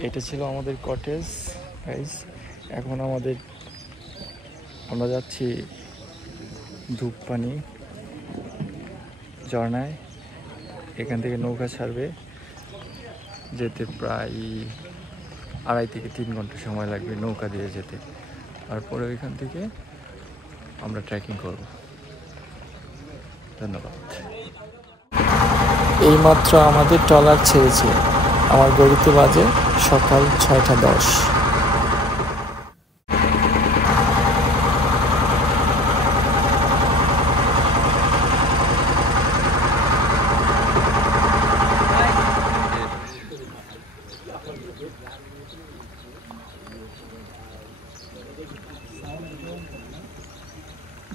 এটা ছিল আমাদের কটেজ গাইস। এখন আমরা যাচ্ছি ধূপপানি ঝর্ণায়। এখান থেকে নৌকা ছাড়বে, যেতে প্রায় 2.5 থেকে 3 ঘন্টা সময় লাগবে নৌকা দিয়ে যেতে। তারপরে ওইখান থেকে আমরা ট্রেকিং করব। ধন্যবাদ। এইমাত্র আমাদের ট্রলার ছেড়েছে। আমার ঘড়িতে বাজে সকাল 6:10।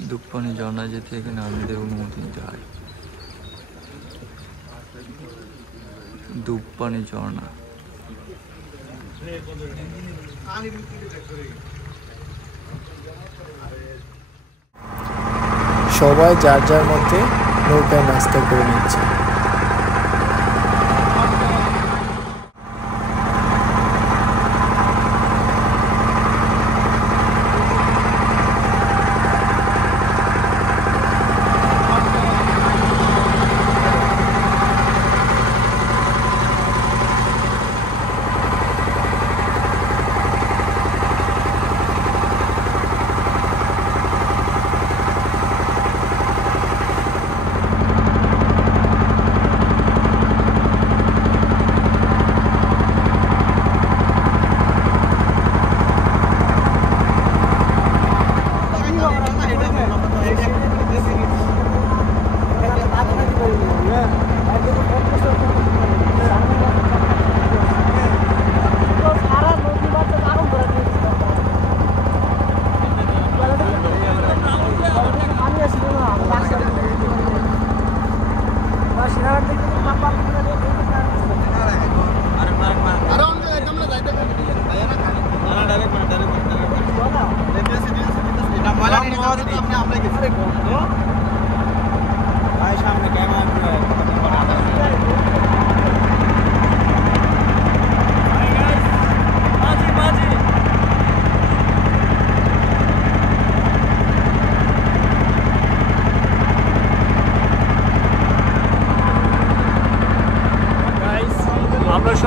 ধূপপানি ঝর্ণা যেতে এখানে আমাদের অনুমতি নিতে হয়। ধূপপানি ঝর্ণা। সবাই যার যার মধ্যে নৌকায় নাস্তা করে নিচ্ছে।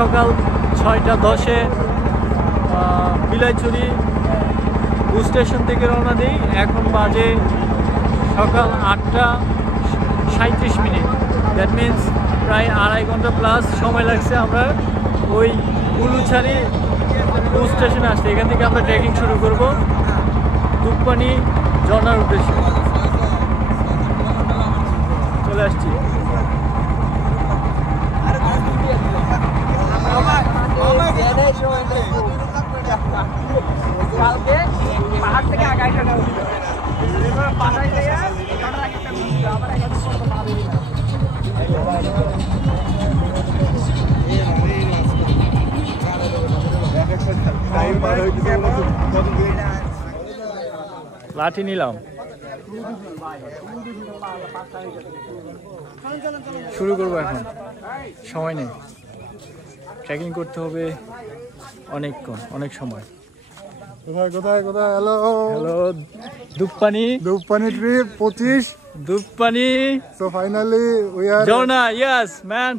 সকাল 6:10 বিলাইছড়ি বুস স্টেশন থেকে রওনা দিই। এখন বাজে সকাল 8:37। দ্যাট মিনস প্রায় 2.5 ঘন্টা প্লাস সময় লাগছে আমরা ওই উলুছাড়ি বুস স্টেশনে আসতে। এখান থেকে আমরা ট্রেকিং শুরু করব ধূপপানি ঝর্ণার উদ্দেশ্যে। চলে আসছি। পাহাড় থেকে আগাই লাঠি নিলাম। শুরু করবো এখন, সময় নেই। ট্রেকিং করতে হবে অনেকক্ষণ, অনেক সময়। কোথায় hello hello Dhuppani trip 25 Dhuppani. So finally we are ঝর্ণা। ইয়েস ম্যান,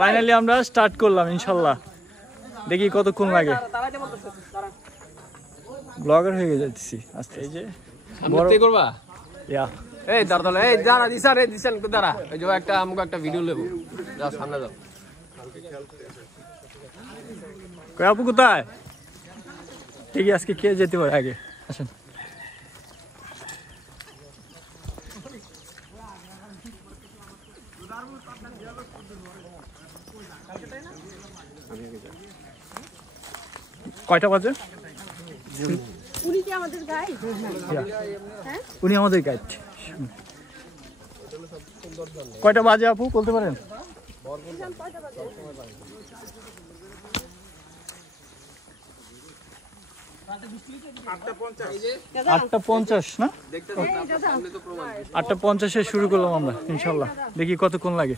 ফাইনালি আমরা স্টার্ট করলাম ইনশাল্লাহ। দেখি কতক্ষণ লাগে। ব্লগার হয়ে যাচ্ছি আস্তে। এই যে বড় করবা ইয়া এই দাঁড়ালে এই যারা দিছেন দাঁড়া ওই যে একটা আমাকে একটা ভিডিও নেব। যাও সামনে যাও। কই আপু কোথায়? ঠিক আছে, আজকে কে যেতে পারে আগে আসেন। কয়টা বাজে? উনি কি আমাদের গাইড? হ্যাঁ উনি আমাদের গাইড। কয়টা বাজে আপু বলতে পারেন? 8:50 না? 8:50 শুরু করলাম আমরা ইনশাল্লাহ। দেখি কতক্ষণ লাগে।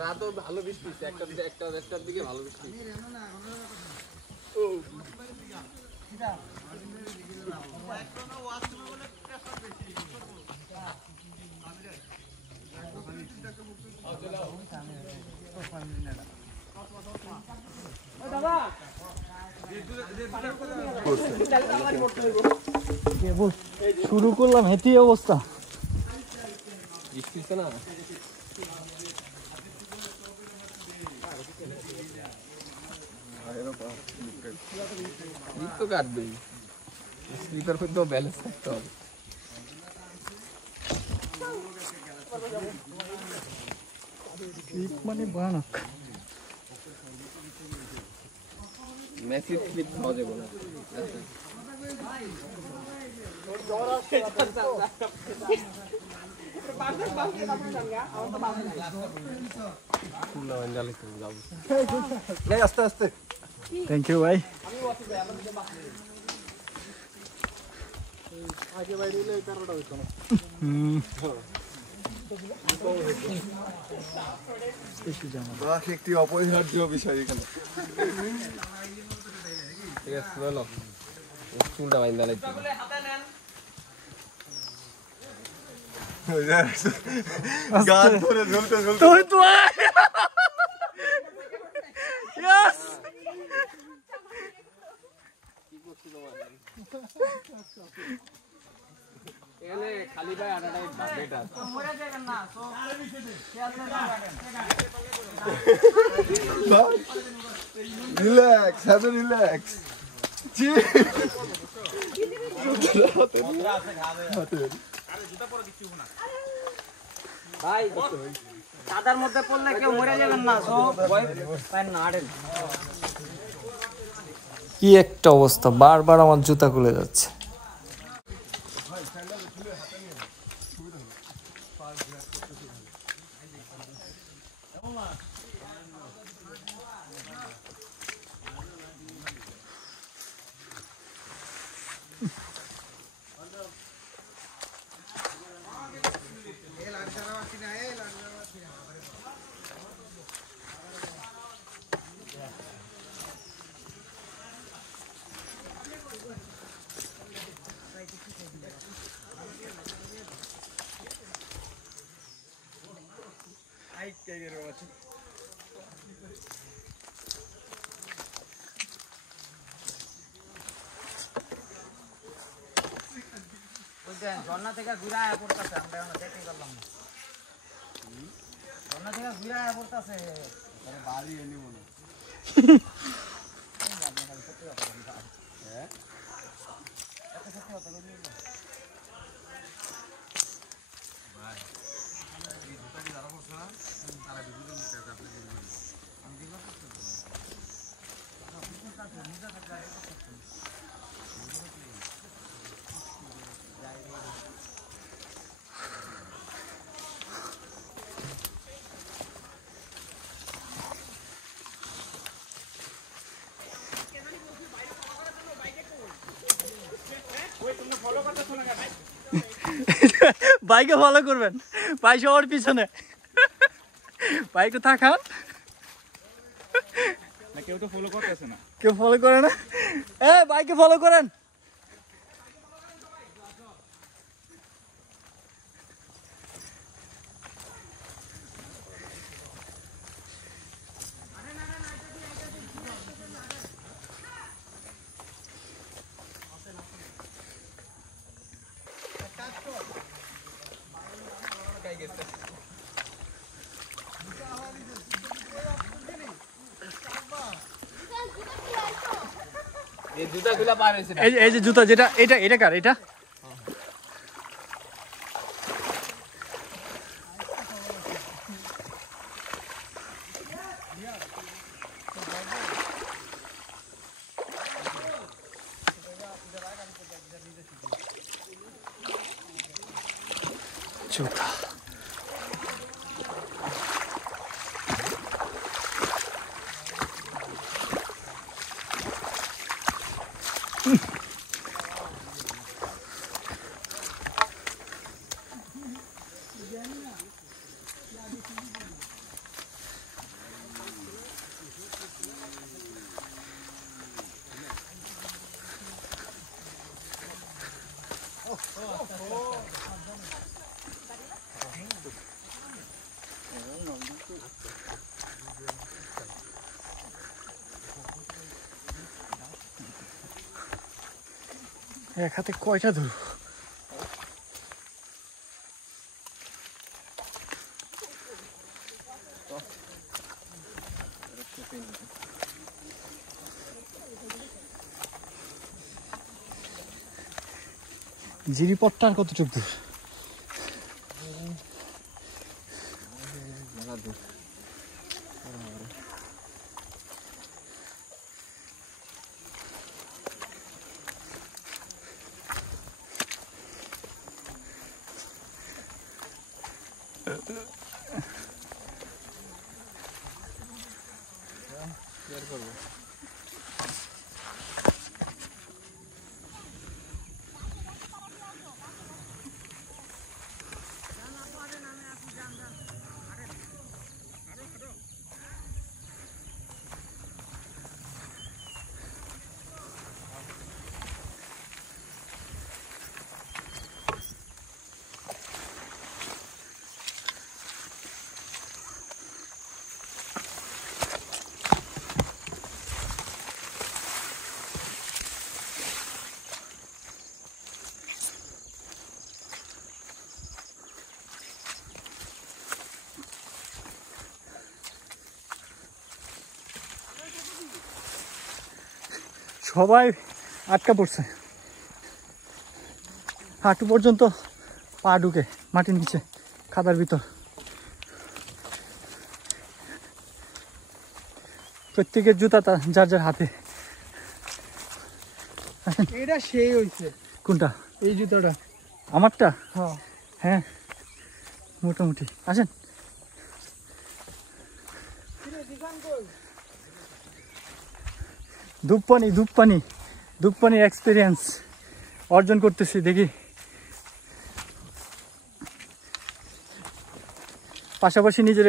রাতও ভালো বৃষ্টি একটার দিকে ভালো বৃষ্টি শুরু করলাম হেঁটে অবস্থা না তো কাটবে স্লিপার করতে ব্যালেন্স করতে হবে মানে ভয়ানক মেসির স্লিপ খাওয়া যাবে না আস্তে আস্তে থ্যাংক ইউ ভাই আগে বাইরে এলে এই প্যারাটা হইতো না একটি অপরিহার্য বিষয় এখানে ঠিক আছে চলো চুলটা বাইন্দা লাগছে গান ধরে ঝুলতে ঝুলতে তুই তো ইয়েস এখানে খালি ভাই আটাটাই better relax have a relax জি ভাই কাদার মধ্যে পড়লে কেউ মরে যাবেন না সো পায়ের না আড়েন কি একটা অবস্থা বারবার আমার জুতা খুলে যাচ্ছে বুঝছেন ঝর্ণা থেকে ঘুরে আয়া পড়তেছে আমরা এখন দেখতে পারলাম না ঝর্ণা থেকে ঘুরে আয়া পড়তেছে বাড়ি এলি মনে বাইকে ফলো করবেন ভাই সবার পিছনে বাইকে থাকান না কেউ তো ফলো করতেছে না কেউ ফলো করে না এ বাইকে ফলো করেন এই জুতাগুলো পার হইছে না এই যে জুতা যেটা এটা কার এটা জুতা এক হাতে কয়টা ধরো? জিরিপথটা আর কতটুকু দূর? সবাই আটকা পড়ছে, হাঁটু পর্যন্ত পা ঢুকে মাটির নিচে খাদার ভিতর। প্রত্যেকের জুতা যার যার হাতে। এটা সেই হইছে। কোনটা? এই জুতাটা আমারটা? হ্যাঁ হ্যাঁ মোটামুটি। আসেন। ধূপপানি এক্সপিরিয়েন্স অর্জন করতেছি, দেখি। পাশাপাশি নিজের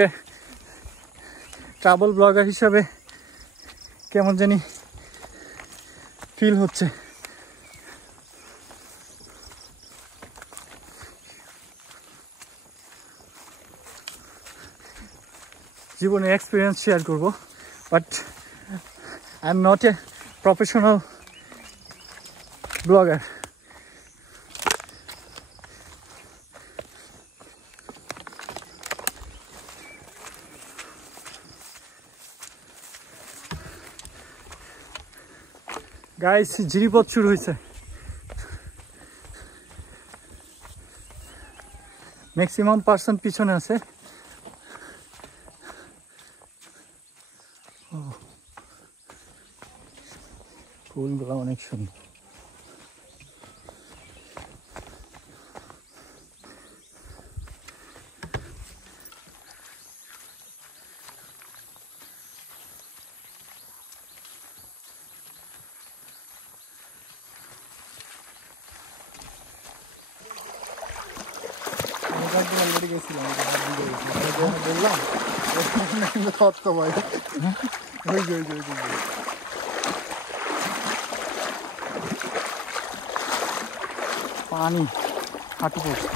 ট্রাভেল ব্লগার হিসাবে কেমন জানি ফিল হচ্ছে। জীবনের এক্সপিরিয়েন্স শেয়ার করব, but I am not a professional blogger. Guys, জিরিপথ শুরু হয়েছে। ম্যাক্সিমাম পার্সন পিছনে আছে। ফুলগুলো অনেক সুন্দর। অলরেডি গেছিলাম, বললাম কত ভাই। পানি হাঁটু পড়ছে।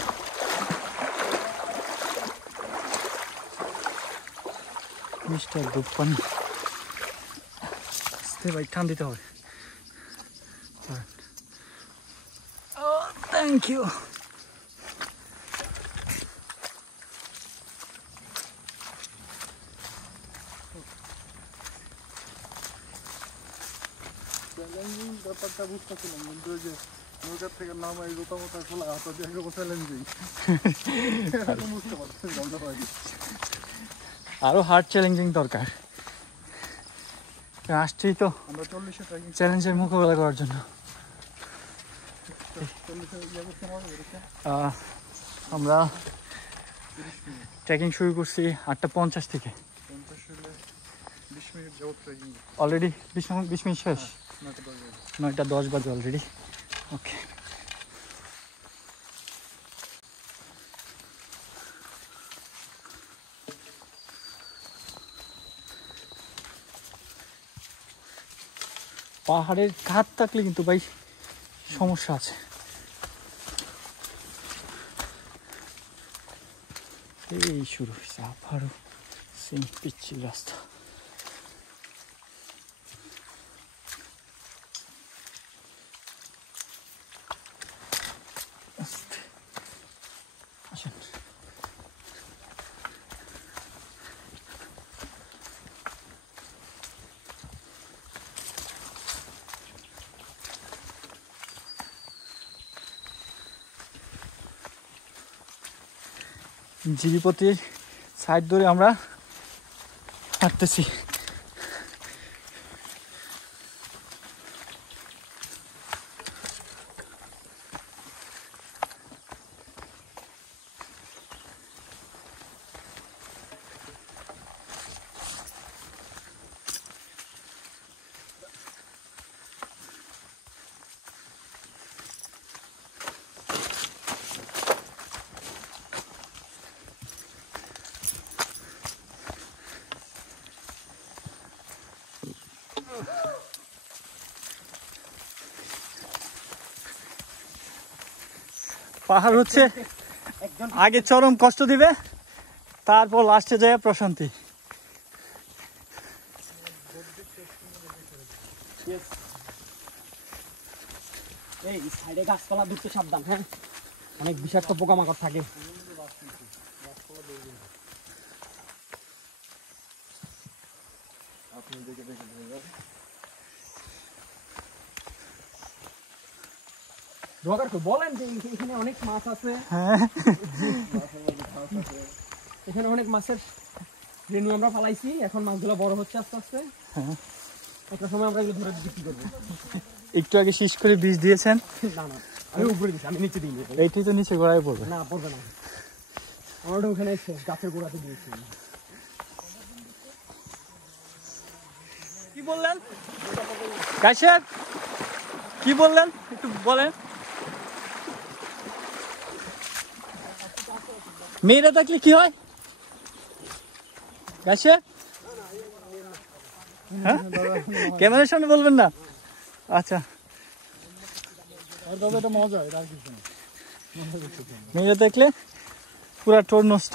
মিস্টার ধূপপানি। ভাই টান দিতে হবে। Thank you. চ্যালেঞ্জিং ব্যাপারটা বুঝতেছিলাম, কিন্তু ওই যে নৌকার থেকে নামা এই জোতা মোতা খোলা হাত দিয়ে চ্যালেঞ্জিং বুঝতে পারছি। আরো হার্ড চ্যালেঞ্জিং দরকার। আসছেই তো আমরা 40 ট্রেকিং চ্যালেঞ্জের মোকাবেলা করার জন্য। আমরা ট্রেকিং শুরু করছি 8:50 থেকে। 20 মিনিট যাবত ট্রেকিং অলরেডি 20 মিনিট শেষ। 9:10 বাজে অলরেডি। ওকে, পাহাড়ের ঘাট থাকলে কিন্তু ভাই সমস্যা আছে। এই শুরু হয়েছে আবারও সেম পিচ্ছিল রাস্তা। আসেন জিরিপতির সাইড ধরে আমরা হাঁটতেছি। পাহাড় হচ্ছে আগে চরম কষ্ট দিবে, তারপর লাস্টে যায় প্রশান্তি। এই সাইডে গাছপালা ধরতে সাবধান, হ্যাঁ অনেক বিষাক্ত পোকামাকড় থাকে। বলেন যে এখানে অনেক মাছ আছে, এখানে অনেক মাছের রেণু আমরা ফালাইছি, এখন মাছগুলো বড় হচ্ছে আস্তে আস্তে, একটা সময় আমরা এগুলো ধরে বিক্রি করবো। একটু আগে শেষ করে বীজ দিয়েছেন? না না, আমি উপরে দিচ্ছি, আমি নিচে দিই। এইটাই তো নিচে গোড়ায় পড়বে। না পড়বে না, আমার ওখানে গাছের গোড়াতে দিয়েছি। কি বললেন কাশের, কি বললেন একটু বলেন। মেয়েরা থাকলে কি হয় কাশের? হ্যাঁ ক্যামেরার সামনে বলবেন না? আচ্ছা, এটা মজা, এটা আর কিছু না। মেয়েরা দেখলে পুরা টোর নষ্ট,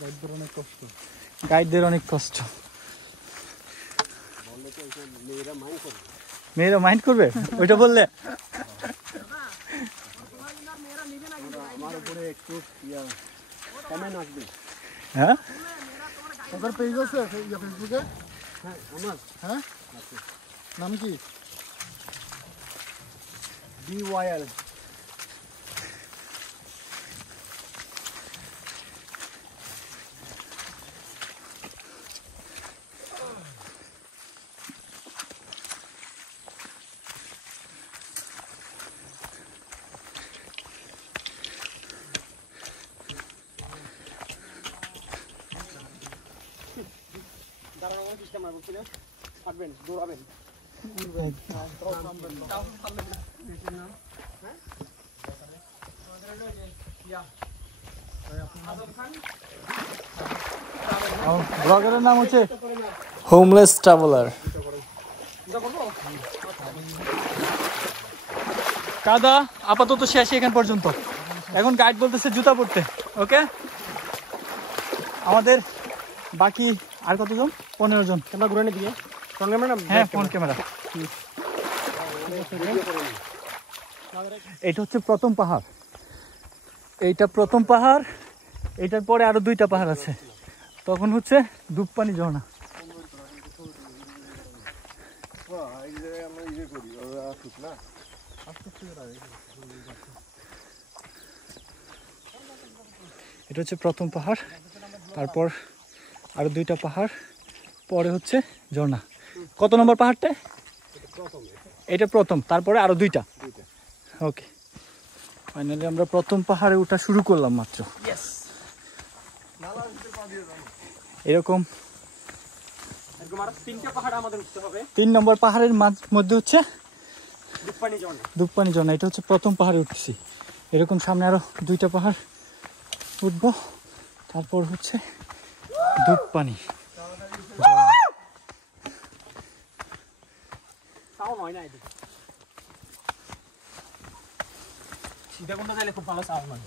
গাইডদের অনেক কষ্ট। গাইডদের অনেক কষ্ট। মেয়েরা মাইন্ড করবে ওইটা বললে? হ্যাঁ ওদের পেজ আছে ফেসবুকে? হ্যাঁ নাম কি? BYL। দাঁড়ানোর সিস্টেম আর বলছিল, হাঁটবেন, দৌড়াবেন। ব্লগারের নাম হচ্ছে হোমলেস ট্রাভেলার। কাদা আপাতত শেষ এখান পর্যন্ত, এখন গাইড বলতেছে জুতা পরতে। ওকে, আমাদের বাকি আর কতজন? 15 জন। ক্যামেরা ঘুরে দিকে, ফ্রন্ট ক্যামেরা না? হ্যাঁ ফোন ক্যামেরা। এটা হচ্ছে প্রথম পাহাড়, এইটা প্রথম পাহাড়, এইটার পরে আরো 2টা পাহাড় আছে। তখন হচ্ছে ধূপপানি ঝর্ণা। এটা হচ্ছে প্রথম পাহাড়, তারপর আরো 2টা পাহাড়, পরে হচ্ছে ঝর্ণা। কত নম্বর পাহাড়টা? এটা প্রথম, তারপরে আরো 2টা। ওকে, ফাইনালি আমরা প্রথম পাহাড়ে ওঠা শুরু করলাম মাত্র। এরকম 3টা পাহাড় আমাদের উঠতে হবে। 3 নম্বর পাহাড়ের মধ্যে হচ্ছে ধূপপানি ঝর্ণা। ধূপপানি ঝর্ণা। এটা হচ্ছে প্রথম পাহাড়ে উঠছি। এরকম সামনে আরো 2টা পাহাড় উঠবো, তারপর হচ্ছে ধূপপানি। সাউন্ড হয় না এদিকে, সীতাকুণ্ড যাইলে খুব ভালো সাউন্ড হয়।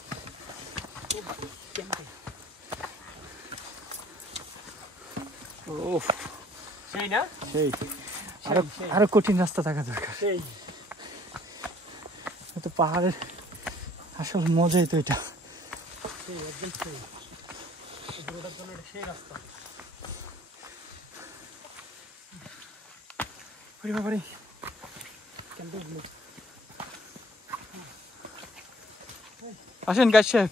ওফ সেই না সেই আরো কঠিন রাস্তা থাকা দরকার। সেই তো পাহাড়ের আসল মজাই তো এটা। সেই একদম সেই পুরোটার জন্য এটা সেই রাস্তা। ওরে বাবা রে কেমন লাগলো। আসেন গাইড সাহেব।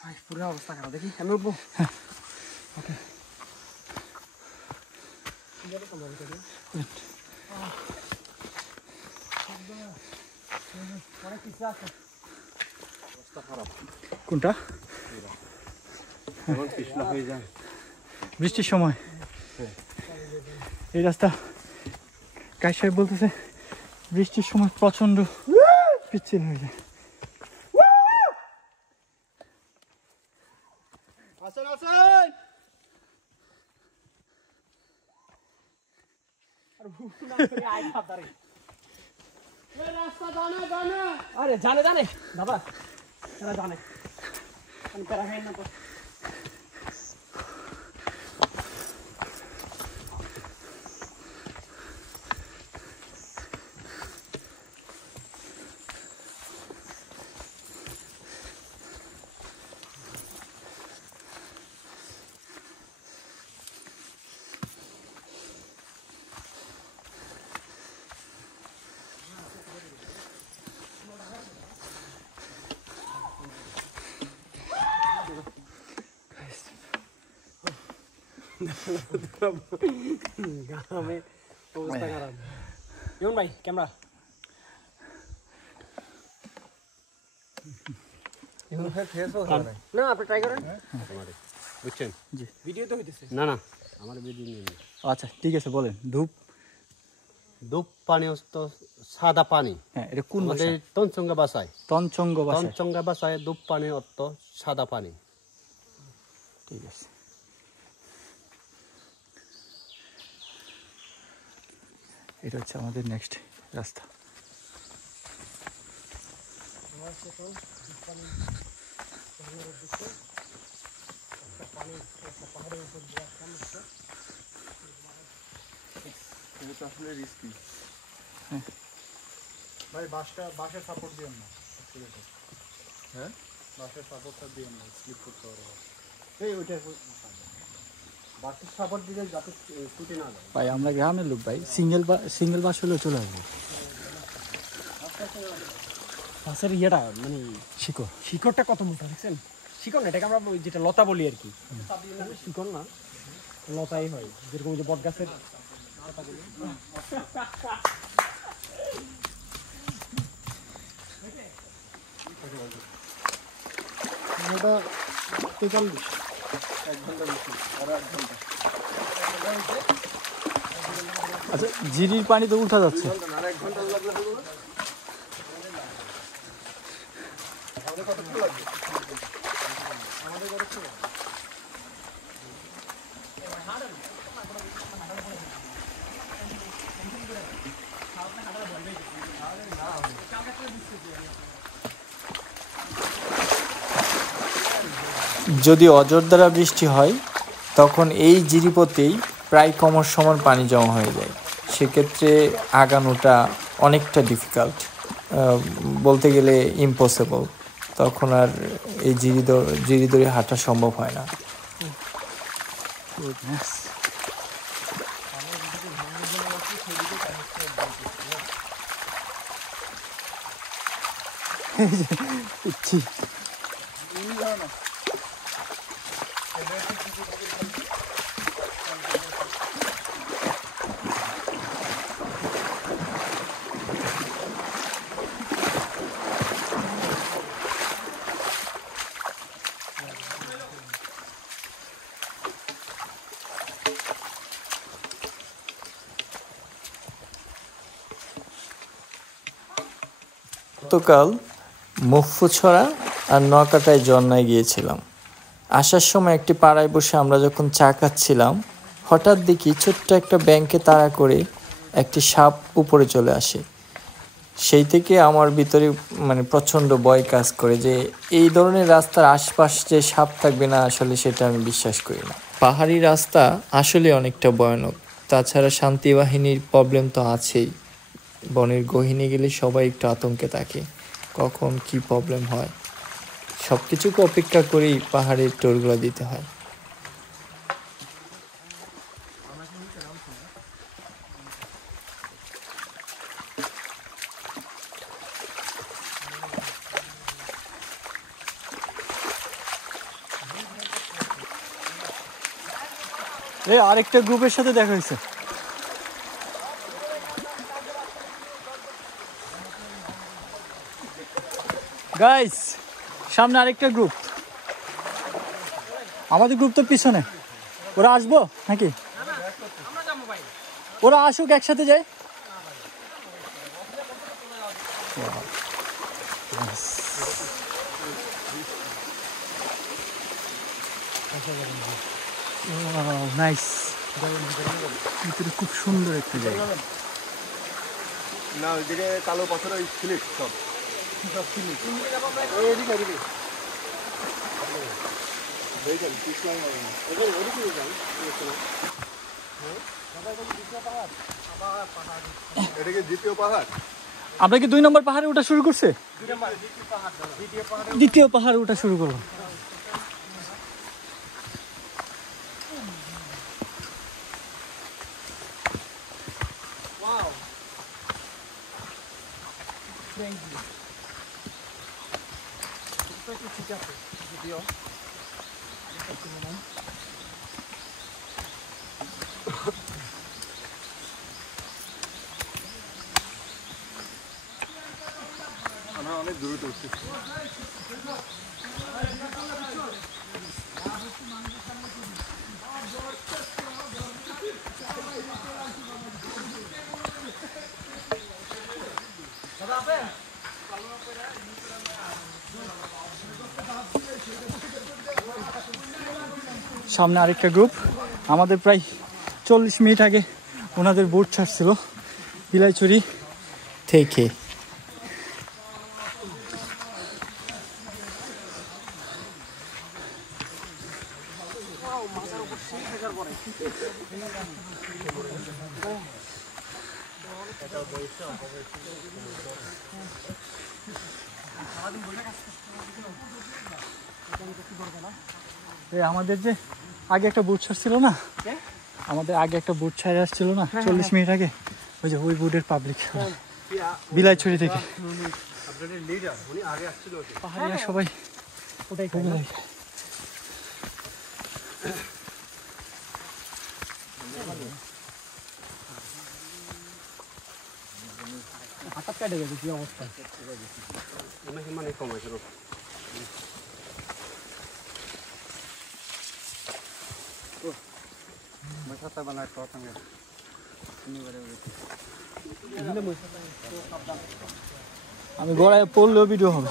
ভাই পুরো অবস্থা খারাপ, দেখি আমি উঠবো। ওকে অনেক কিছু আছে। কোনটা? বৃষ্টির সময় এই রাস্তা গাইড সাহেব বলতেছে বৃষ্টির সময় প্রচন্ড পিচ্ছিল হয়ে যায়। আসেন আসেন আরে জানে জানে বাবা, তারা জানে আমি প্যারা খাই না তো। গ্রামের অবস্থা খারাপ। ইমন ভাই ক্যামেরা না, আপনি ট্রাই করেন। বুঝছেন? ভিডিও তো হইতেছে। না না আমার ভিডিও নেই। আচ্ছা ঠিক আছে বলেন। ধূপ ধূপ পানি তো সাদা পানি। হ্যাঁ এটা কোন আমাদের ভাষা? তঞ্চঙ্গা ভাষায়। তঞ্চঙ্গ ভাষা। তঞ্চঙ্গা ভাষায় ধূপ পানি অর্থ সাদা পানি। ঠিক আছে। এটা হচ্ছে আমাদের নেক্সট রাস্তা। আসলে রিস্কি। ভাই বাঁশের সাপোর্ট দিবেন না। হ্যাঁ বাঁশের সাপোর্টটা দিবেন না, স্লিপ করতে পারবো। এই ওইটা বাসের সাপোর্ট দিলে যাতে ছুটে না যায়। ভাই আমরা গ্রামের লোক ভাই, সিঙ্গেল বাস হলেও চলে আসবো। বাসের ইয়েটা মানে শিকড় শিকড়টা কত মোটা দেখছেন? শিকড় না, এটাকে আমরা ওই যেটা লতা বলি আর কি। শিকড় না, লতাই হয়, যেরকম যে বট গাছের। এটা 43 1 ঘন্টা বেশি আর 1 ঘন্টা। আচ্ছা জিরির পানি তো উঠা যাচ্ছে। আর 1 ঘন্টা লাগলে হলো না? আমাদের কতক্ষণ লাগবে? আমাদের কতক্ষণ? যদি অজরদ্বারা বৃষ্টি হয় তখন এই জিরিপথেই প্রায় কমর সমান পানি জমা হয়ে যায়। সেক্ষেত্রে আগানোটা অনেকটা ডিফিকাল্ট, বলতে গেলে ইম্পসিবল। তখন আর এই জিরি ধরে হাঁটা সম্ভব হয় না। গতকাল মুফুছড়া আর নকাটায় ঝর্ণায় গিয়েছিলাম। আসার সময় একটি পাড়ায় বসে আমরা যখন চা খাচ্ছিলাম, হঠাৎ দেখি ছোট্ট একটা ব্যাংকে তাড়া করে একটি সাপ উপরে চলে আসে। সেই থেকে আমার ভিতরে প্রচণ্ড ভয় কাজ করে যে এই ধরনের রাস্তার আশপাশ যে সাপ থাকবে না, আসলে সেটা আমি বিশ্বাস করি না। পাহাড়ি রাস্তা আসলে অনেকটা ভয়ানক। তাছাড়া শান্তি বাহিনীর প্রবলেম তো আছেই। বনের গহীনে গেলে সবাই একটু আতঙ্কে থাকে, কখন কি প্রবলেম হয়। সব কিছুকে অপেক্ষা করেই পাহাড়ের টোরগুলো দিতে হয়। আরেকটা গ্রুপের সাথে দেখা হয়েছে। গাইস, সামনে আরেকটা গ্রুপ। আমাদের গ্রুপ তো পিছনে। ওরা আসবো নাকি? ওরা আসুক, একসাথে যাই। নাইস, ভিতরে খুব সুন্দর একটা জায়গা। না ওইদিকে কালো পাথর ওই স্লিপ সব এটা কি দ্বিতীয় পাহাড়? আমরা কি 2 নম্বর পাহাড়ে ওঠা শুরু করছে? দ্বিতীয় পাহাড়ে ওঠা শুরু করবো। আমরা অনেক দূরে উঠছি। সামনে আরেকটা গ্রুপ। আমাদের প্রায় 40 মিনিট আগে ওনাদের বোট ছাড়ছিল বিলাইছড়ি থেকে। আমাদের যে আগে একটা বুট ছাড়ছিল না, আমাদের আগে একটা বুট ছাড়ে আসছিল না 40 মিনিট আগে, ওই যে ওই বুটের পাবলিক বিলাইছড়ি থেকে। পাহাড়িরা সবাই ওটাই খায়। হঠাৎ কেটে গেছে কি অবস্থা? মানে কমাইছিল। আমি গড়ায় পড়লেও ভিডিও হবে,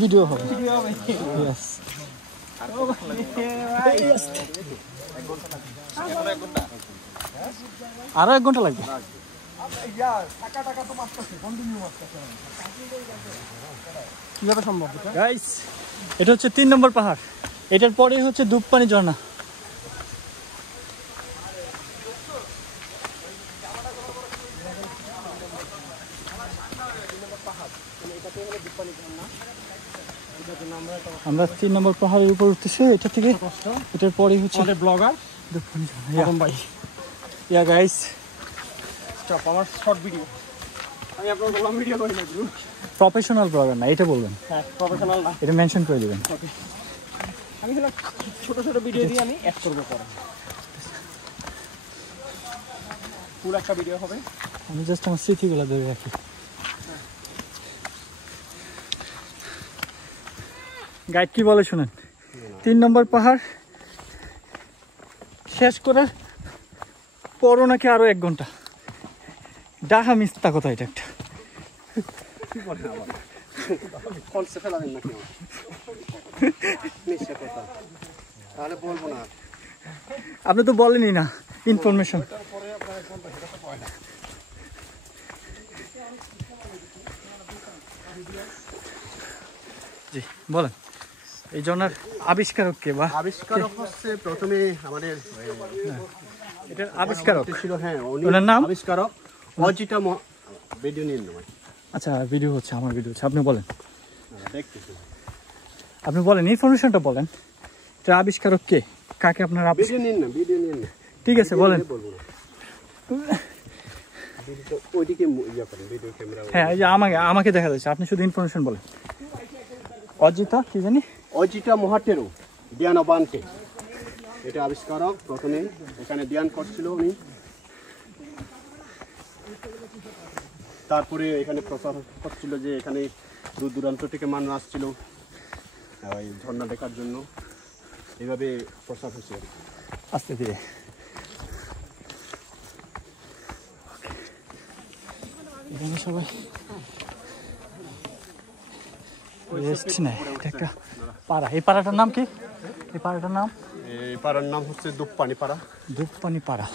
ভিডিও হবে। Yes. আরো 1 ঘন্টা লাগবে। কিভাবে সম্ভব? গাইস, এটা হচ্ছে 3 নম্বর পাহাড়। এটার পরে হচ্ছে দুপপানি ঝর্ণা। আমরা 3 নম্বর পাহাড়ের উপর উঠতেছি। এটা থেকে এটার পরে হচ্ছে আমাদের ব্লগার দুপপানি ঝর্ণা। ভাই, ইয়া গাইস, স্টপ আমার শর্ট ভিডিও। আমি আপনার বললাম ভিডিও করি না, গ্রুপ প্রফেশনাল ব্লগার না, এটা বলবেন। হ্যাঁ, প্রফেশনাল না। এটা মেনশন করে দিবেন। আমি হলো ছোট ছোট ভিডিও দিয়ে আমি অ্যাড করবো পরে। পুরো একটা ভিডিও হবে। আমি জাস্ট আমার স্মৃতিগুলো ধরে রাখি। গাইড কি বলে শুনেন। 3 নম্বর পাহাড় শেষ করার পরও নাকি আরো 1 ঘন্টা। ডাহা মিথ্যা কথা, এটা একটা। কনসে ফেলাবেন নাকি? মিথ্যা কথা। তাহলে বলবো না। আপনি তো বলেনই না ইনফরমেশন। জি বলেন। এই ঝর্ণার আবিষ্কারক কে বা আবিষ্কারক হচ্ছে প্রথমে আমাদের এটার আবিষ্কারক ছিল, হ্যাঁ ওনার নাম আবিষ্কারক অজিতা ভিডিও নিন না আচ্ছা ভিডিও হচ্ছে, আমার ভিডিও হচ্ছে, আপনি বলেন, দেখতেছি আপনি বলেন ইনফরমেশনটা বলেন, এটার আবিষ্কারক কে, কাকে আপনার ভিডিও নিন না, ভিডিও নিন না, ঠিক আছে বলেন। বলবো না ওইদিকে ইয়া করেন ভিডিও ক্যামেরা। হ্যাঁ এই যে আমাকে দেখা যাচ্ছে, আপনি শুধু ইনফরমেশন বলেন। অজিতা কি জানি, অজিতা মহাটেরো ধ্যানবানকে, এটা আবিষ্কারক। প্রথমে এখানে ধ্যান করছিল উনি, তারপরে এখানে প্রচার করছিল যে এখানে দূর দূরান্ত থেকে মানুষ আসছিল ওই ঝর্ণা দেখার জন্য, এইভাবে প্রচার হয়েছে আস্তে ধীরে। এখানে সবাই রেস্ট নেয়, এটা একটা পাড়া। এই পাড়াটার নাম কি, এই পাড়াটার নাম? এই পাড়ার নাম হচ্ছে দুপপানি পাড়া। দুপপানি পাড়া।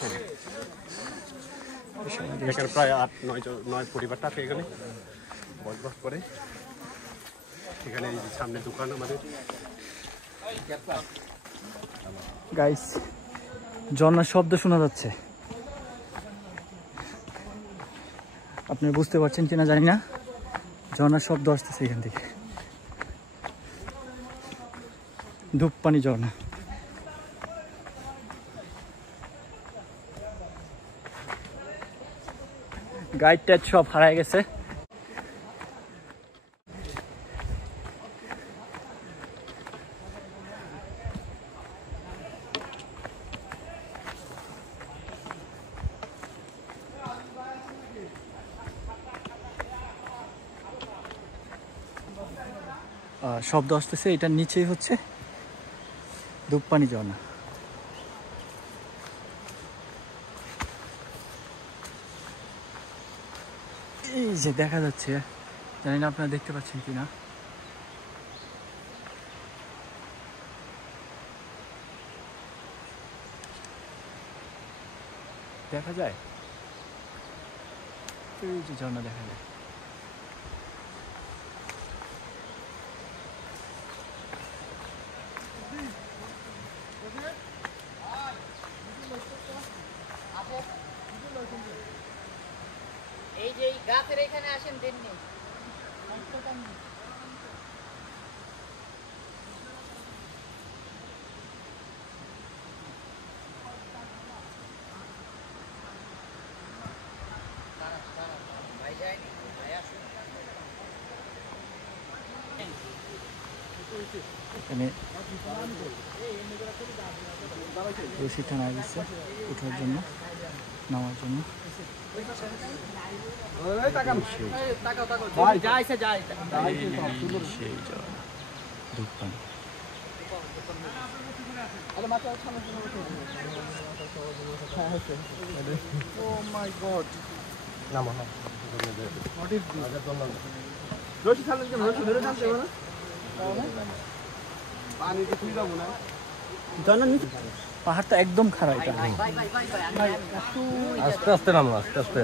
এখানে প্রায় 8-9 পরিবার থাকে এখানে বসবাস করে। এখানে এই যে সামনে দোকান আমাদের। গাইস ঝর্ণার শব্দ শোনা যাচ্ছে, আপনি বুঝতে পারছেন কিনা জানি না, ঝর্ণার শব্দ আসতেছে এখান থেকে। ধূপপানি ঝর্ণা। গাইড টাইড সব হারায় গেছে। শব্দ আসতেছে, এটার নিচেই হচ্ছে ধূপপানি ঝর্ণা। এই যে দেখা যাচ্ছে, জানি না আপনারা দেখতে পাচ্ছেন কিনা, দেখা যায়, এই যে ঝর্ণা দেখা যায়। এই যে এই গাছের এখানে আসেন দেননি ভাই যায়নি, ভাই আসুন। এখানে রশিদটা না গেছে ওঠার জন্য, নামার জন্য। সেই ঝর্ণা ধূপপানি। পাহাড়টা একদম খারাপ, এটা আস্তে আস্তে নামো, আস্তে আস্তে।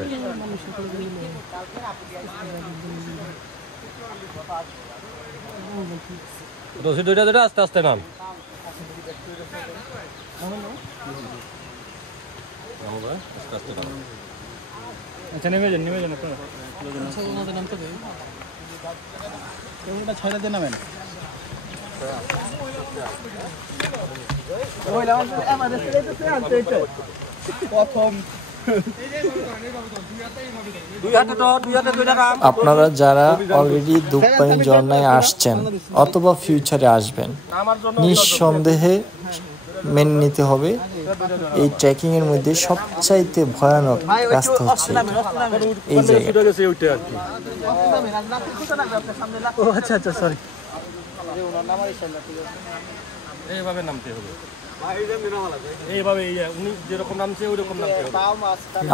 রশি দুইটা দুইটা আস্তে আস্তে নাম। আস্তে আস্তে নাম। আচ্ছা নেমে যান, নেমে যান আপনারা, নামতে দেয় কেউটা ছেড়ে দিয়ে নামেন। আপনারা যারা অলরেডি ধূপপানি ঝর্ণায় আসছেন অথবা ফিউচারে আসবেন, নিঃসন্দেহে মেনে নিতে হবে এই ট্রেকিং এর মধ্যে সবচাইতে ভয়ানক রাস্তা হচ্ছে এই জায়গাটা। ও আচ্ছা আচ্ছা, সরি। এইভাবে নামতে হবে, এইভাবে উনি যেরকম নামছে ওই রকম নামতে হবে।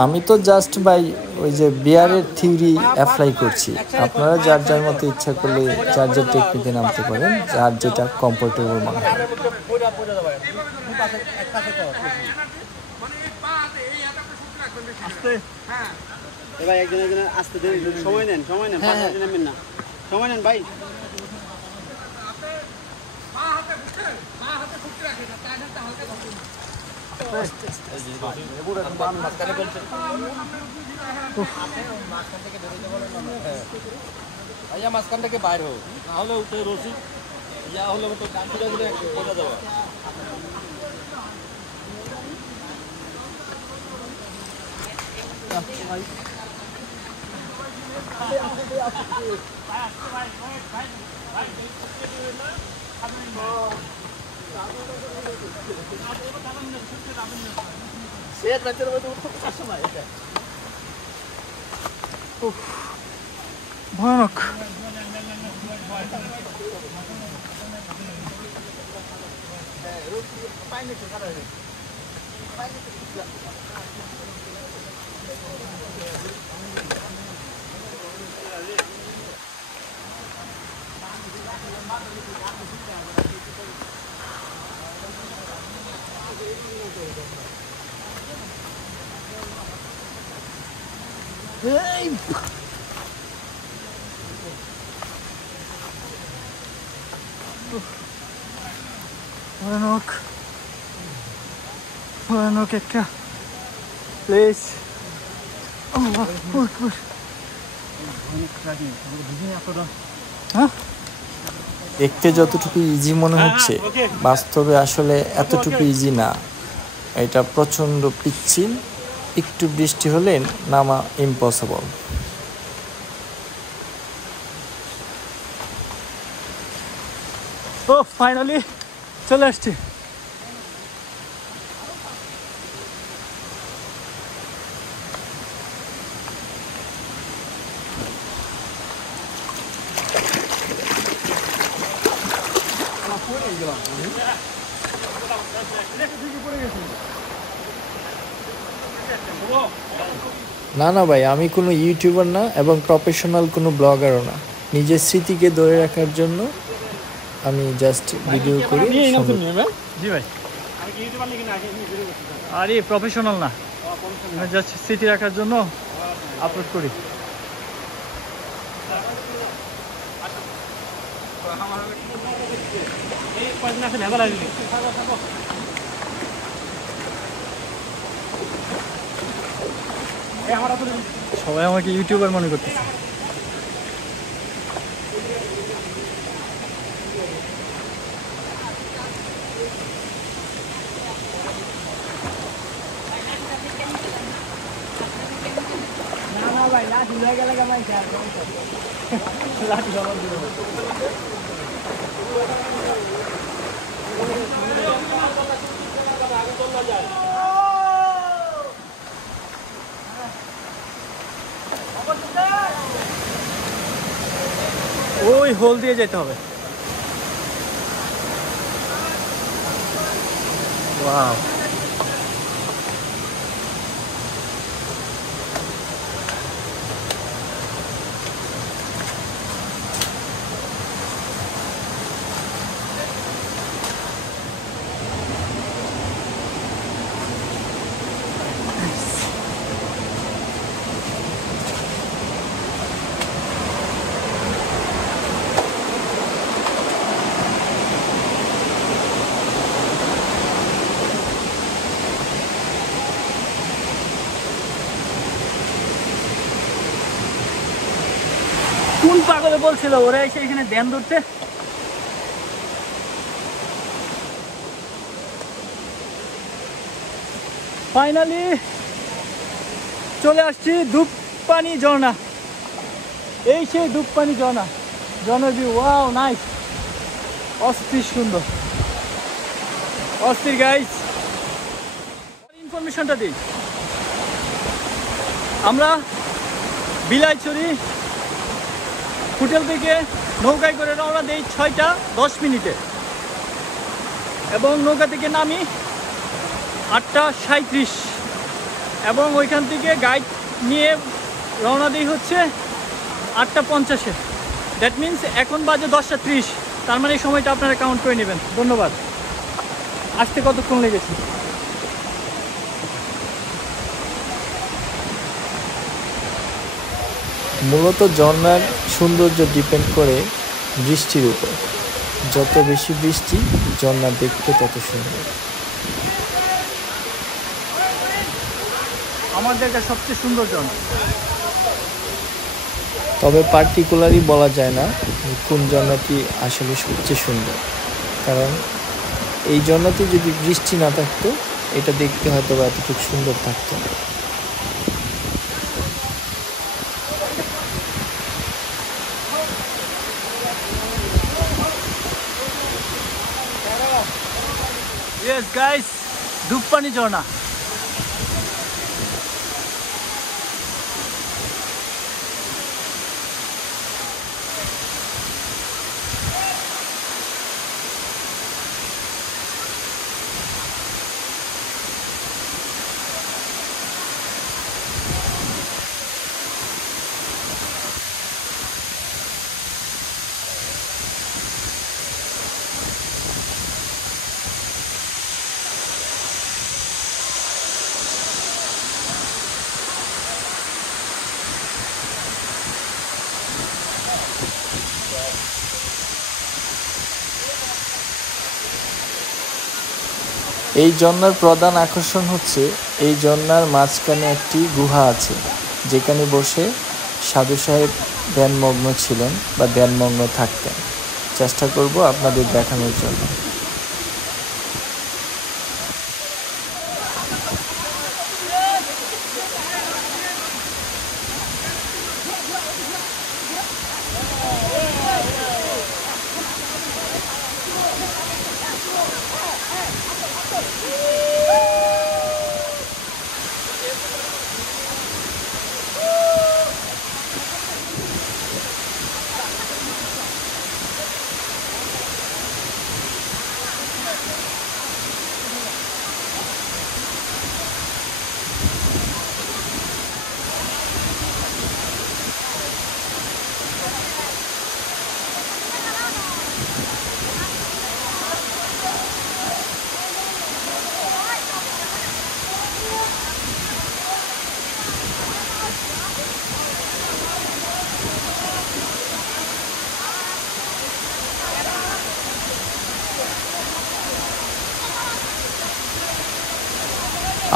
আমি তো জাস্ট বাই ওই যে বিয়ারের থিওরি অ্যাপ্লাই করছি, আপনারা যার যার মতো ইচ্ছা করলে যার যার টেকনিকে নামতে পারেন, যার যেটা কমফোর্টেবল মনে হয়। ভাই একজন একজন আসতে দেন, সময় নেন, সময় নেন, 5 মিনিট নেন না, সময় নেন ভাই। ভাইয়া মাঝখান থেকে বাইর হোক, না হলে উঠে রসি ইয়া হলে তো কান্তিরা দিলে বোঝা যাবে। ভয়ানক। ভয়ানক ভয়ানক একটা প্লেস। দেখতে যতটুকু ইজি মনে হচ্ছে বাস্তবে আসলে এতটুকু ইজি না। এটা প্রচণ্ড পিচ্ছিল, একটু বৃষ্টি হলে নামা ইম্পসিবল। ও ফাইনালি চলে আসছি। না না ভাই, আমি কোনো ইউটিউবার না এবং প্রফেশনাল কোনো ব্লগারও না। নিজের স্মৃতিকে ধরে রাখার জন্য আমি জাস্ট ভিডিও করি। জি ভাই, আরে প্রফেশনাল না, জাস্ট স্মৃতি রাখার জন্য আপলোড করি। সবাই আমাকে ইউটিউবার মনে করতেছে। ওই হোল দিয়ে যেতে হবে। ওয়াও, কোন পাগলে বলছিল ওরা এসে এখানে ধ্যান ধরতে? ফাইনালি চলে আসছি ধূপপানি ঝর্ণা। এই সেই ধূপপানি ঝর্ণা, ঝর্ণার ভিউ। ওয়াও, নাইস, অস্থির সুন্দর, অস্থির গাইস। ইনফরমেশনটা দিই, আমরা বিলাইছড়ি হোটেল থেকে নৌকায় করে রওনা দেই 6টা 10 মিনিটে এবং নৌকা থেকে নামি 8টা 37 এবং ওইখান থেকে গাইড নিয়ে রওনা দিই হচ্ছে 8টা 50-এ। দ্যাট মিনস এখন বাজে 10টা 30, তার মানে এই সময়টা আপনারা কাউন্ট করে নেবেন। ধন্যবাদ। আসতে কতক্ষণ লেগেছে? মূলত ঝর্ণার সৌন্দর্য ডিপেন্ড করে বৃষ্টির উপর। যত বেশি বৃষ্টি ঝর্ণা দেখতে তত সুন্দর। আমার দেখা সবচেয়ে সুন্দর ঝর্ণা। তবে পার্টিকুলারই বলা যায় না কোন ঝর্ণাটি আসলে সবচেয়ে সুন্দর, কারণ এই ঝর্ণাতে যদি বৃষ্টি না থাকতো এটা দেখতে হয়তো বা এতটুকু সুন্দর থাকতো না। Yes guys, ধূপপানি ঝর্ণা। এই ঝর্ণার প্রধান আকর্ষণ হচ্ছে এই ঝর্ণার মাঝখানে একটি গুহা আছে, যেখানে বসে সাধু সাহেব ধ্যানমগ্ন ছিলেন বা ধ্যানমগ্ন থাকতেন। চেষ্টা করব আপনাদের দেখানোর জন্য।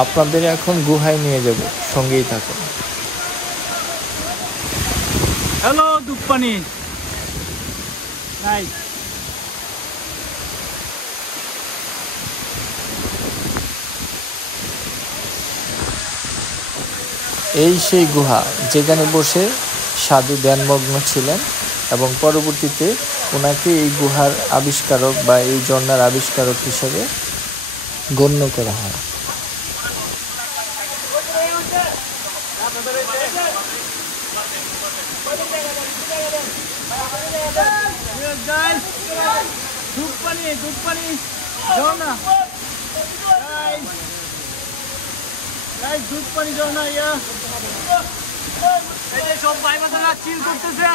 আপনাদের এখন গুহায় নিয়ে যাব, সঙ্গেই থাকুন। Hello Dhuppani, nice. এই সেই গুহা যেখানে বসে সাধু ধ্যানমগ্ন ছিলেন এবং পরবর্তীতে ওনাকে এই গুহার আবিষ্কারক বা এই ঝর্ণার আবিষ্কারক হিসেবে গণ্য করা হয়। ধূপপানি ঝর্ণা, ধূপপানি ঝর্ণা। ইয়া এই যে সব ভাই বাচ্চারা চিল করতেছে।